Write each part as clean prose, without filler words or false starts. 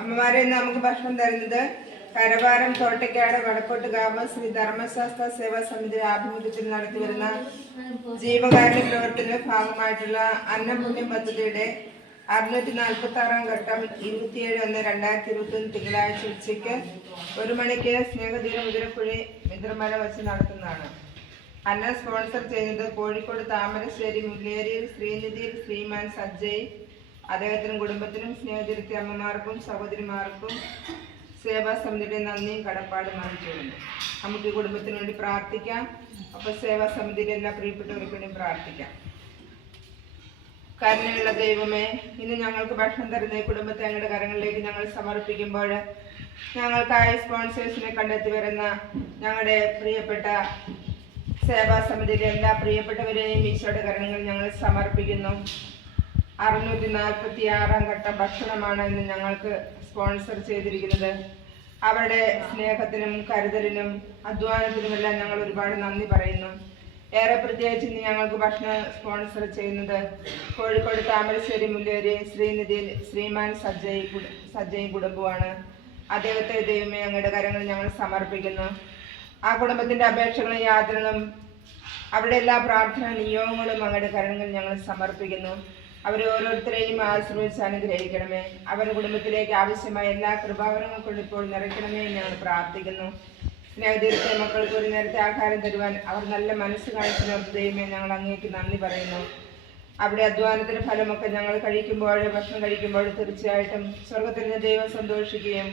അമ്മമാരെ നമുക്ക് ഭക്ഷണം തരുന്നത് കരവാരം തോട്ടയ്ക്കാട് വടക്കോട്ടുകാവ് ശ്രീ ധർമ്മശാസ്ത്ര സേവാ സമിതി ആഭിമുഖ്യത്തിൽ നടത്തിവരുന്ന ജീവകാരുണ്യ പ്രവർത്തന ഭാഗമായിട്ടുള്ള അന്നപുണ്യം പദ്ധതിയുടെ 646 ഘട്ടം 27/1/2021 തിങ്കളാഴ്ച ഉച്ചയ്ക്ക് 1 മണിക്ക് സ്നേഹതീരം മുതിരക്കുഴി മിത്രമല വച്ച് നടത്തുന്നതാണ്. അന്ന സ്പോൺസർ ചെയ്യുന്നത് കോഴിക്കോട് താമരശ്ശേരി മുല്ലേരിയിൽ ശ്രീനിധിയിൽ ശ്രീമാൻ സജ്ജയ്. അദ്ദേഹത്തിനും കുടുംബത്തിനും സ്നേഹതീരത്തെ അമ്മമാർക്കും സഹോദരിമാർക്കും സേവാ സമിതിയുടെ നന്ദിയും കടപ്പാടും അറിയിച്ചുകൊണ്ട് നമുക്ക് ഈ കുടുംബത്തിന് വേണ്ടി പ്രാർത്ഥിക്കാം. അപ്പോൾ സേവാ സമിതിയിലെ എല്ലാ പ്രിയപ്പെട്ടവർക്ക് വേണ്ടി പ്രാർത്ഥിക്കാം. കരുണയുള്ള ദൈവമേ, ഇന്ന് ഞങ്ങൾക്ക് ഭക്ഷണം തരുന്ന ഈ കുടുംബത്തെ ഞങ്ങളുടെ കരങ്ങളിലേക്ക് ഞങ്ങൾ സമർപ്പിക്കുമ്പോൾ ഞങ്ങൾക്കായി സ്പോൺസേഴ്സിനെ കണ്ടെത്തി വരുന്ന ഞങ്ങളുടെ പ്രിയപ്പെട്ട സേവാ സമിതിയിലെ എല്ലാ പ്രിയപ്പെട്ടവരെയും ഈശോയുടെ കരങ്ങളിൽ ഞങ്ങൾ സമർപ്പിക്കുന്നു. 646 ഘട്ടം ഭക്ഷണമാണ് ഇന്ന് ഞങ്ങൾക്ക് സ്പോൺസർ ചെയ്തിരിക്കുന്നത്. അവരുടെ സ്നേഹത്തിനും കരുതലിനും അധ്വാനത്തിനുമെല്ലാം ഞങ്ങൾ ഒരുപാട് നന്ദി പറയുന്നു. ഏറെ പ്രത്യേകിച്ച് ഇന്ന് ഞങ്ങൾക്ക് ഭക്ഷണം സ്പോൺസർ ചെയ്യുന്നത് കോഴിക്കോട് താമരശ്ശേരി മുല്ലേരി ശ്രീനിധിയിൽ ശ്രീമാൻ സജ്ജയും കുടുംബമാണ്. അദ്ദേഹത്തെ ദൈവമേ അങ്ങയുടെ കരങ്ങളിൽ ഞങ്ങൾ സമർപ്പിക്കുന്നു. ആ കുടുംബത്തിന്റെ അപേക്ഷകളും യാതനകളും അവരുടെ എല്ലാ പ്രാർത്ഥനാ നിയോഗങ്ങളും അങ്ങയുടെ കരങ്ങളിൽ ഞങ്ങൾ സമർപ്പിക്കുന്നു. അവരെ ഓരോരുത്തരെയും ആശ്രയിച്ച് അനുഗ്രഹിക്കണമേ. അവരുടെ കുടുംബത്തിലേക്ക് ആവശ്യമായ എല്ലാ കൃപാവരങ്ങൾ കൊണ്ട് ഇപ്പോൾ നിറയ്ക്കണമേ എന്ന് ഞങ്ങൾ പ്രാർത്ഥിക്കുന്നു. സ്നേഹതീരത്തെ മക്കൾക്ക് ഒരു നേരത്തെ ആഹാരം തരുവാൻ അവർ നല്ല മനസ്സ് കാണിച്ചു ദൈവമേ ഞങ്ങൾ അങ്ങേക്ക് നന്ദി പറയുന്നു. അവിടെ അധ്വാനത്തിന്റെ ഫലമൊക്കെ ഞങ്ങൾ ഭക്ഷണം കഴിക്കുമ്പോൾ തീർച്ചയായിട്ടും സ്വർഗത്തിൽ നിന്ന് ദൈവം സന്തോഷിക്കുകയും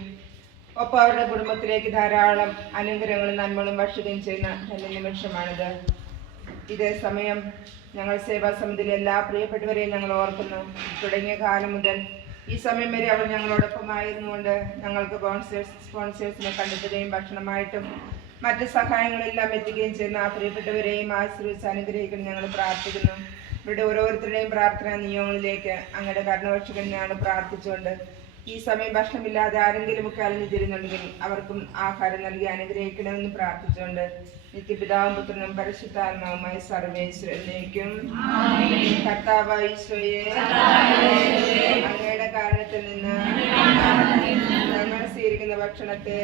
ഒപ്പം അവരുടെ കുടുംബത്തിലേക്ക് ധാരാളം അനുഗ്രഹങ്ങളും നന്മകളും വർഷിക്കുകയും ചെയ്യുന്ന നല്ല നിമിഷമാണിത്. ഇതേ സമയം ഞങ്ങൾ സേവാ സമിതിയിലെ എല്ലാ പ്രിയപ്പെട്ടവരെയും ഞങ്ങൾ ഓർക്കുന്നു. തുടങ്ങിയ കാലം മുതൽ ഈ സമയം വരെ അവർ ഞങ്ങളോടൊപ്പം ആയിരുന്നുകൊണ്ട് ഞങ്ങൾക്ക് സ്പോൺസേഴ്സിനെ കണ്ടെത്തുകയും ഭക്ഷണമായിട്ടും മറ്റ് സഹായങ്ങളെല്ലാം എത്തിക്കുകയും ചെയ്യുന്ന ആ പ്രിയപ്പെട്ടവരെയും ആശ്രയിച്ച് അനുഗ്രഹിക്കണം ഞങ്ങൾ പ്രാർത്ഥിക്കുന്നു. ഇവിടെ ഓരോരുത്തരുടെയും പ്രാർത്ഥനാ നിയമങ്ങളിലേക്ക് അങ്ങയുടെ കരുണവർഷിക്കാൻ ഞങ്ങൾ പ്രാർത്ഥിച്ചുകൊണ്ട് ഈ സമയം ഭക്ഷണമില്ലാതെ ആരെങ്കിലുമൊക്കെ അലഞ്ഞു തിരിഞ്ഞുണ്ടെങ്കിൽ അവർക്കും ആഹാരം നൽകി അനുഗ്രഹിക്കണമെന്ന് പ്രാർത്ഥിച്ചുകൊണ്ട് നിത്യപിതാവും പുത്രനും പരിശുദ്ധാത്മാവുമായി സർവേശ്വരനേക്കും. കർത്താവായ ഈശോയെ, അങ്ങയുടെ കാരണത്തിൽ നിന്ന് ഞങ്ങൾ സ്വീകരിക്കുന്ന ഭക്ഷണത്തെ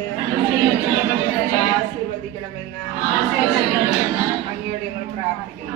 ആശീർവദിക്കണമെന്ന് അങ്ങയോട് ഞങ്ങൾ പ്രാർത്ഥിക്കുന്നു.